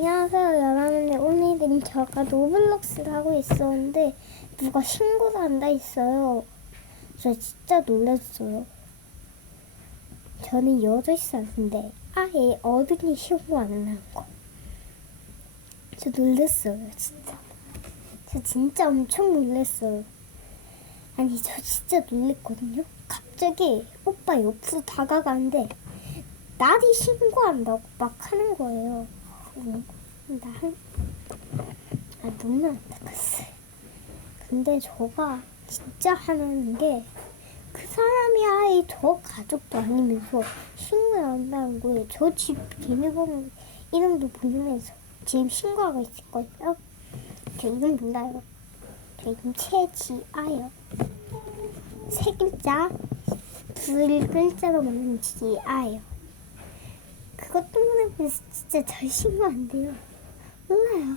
안녕하세요 여러분들. 오늘은 제가 노블록스를 하고 있었는데 누가 신고를 한다 했어요. 저 진짜 놀랐어요. 저는 8살인데 아예 어른이 신고 안 하는 거저 놀랐어요 진짜. 저 진짜 엄청 놀랐어요. 아니 저 진짜 놀랬거든요. 갑자기 오빠 옆으로 다가가는데 나리 신고한다고 막 하는 거예요. 음, 나, 아, 너무 안타깝어요. 근데 저가 진짜 하는 게, 그 사람이 아예 저 가족도 아니면서 신고를 한다는 거예요. 저 집 비밀번호 이름도 보면서 지금 신고하고 있을 거예요. 제 이름 몰라요. 제 이름 최지아요. 세 글자, 두 글자로 만든 지아예요. 그것 때문에 진짜 저 신고 안 돼요. 몰라요.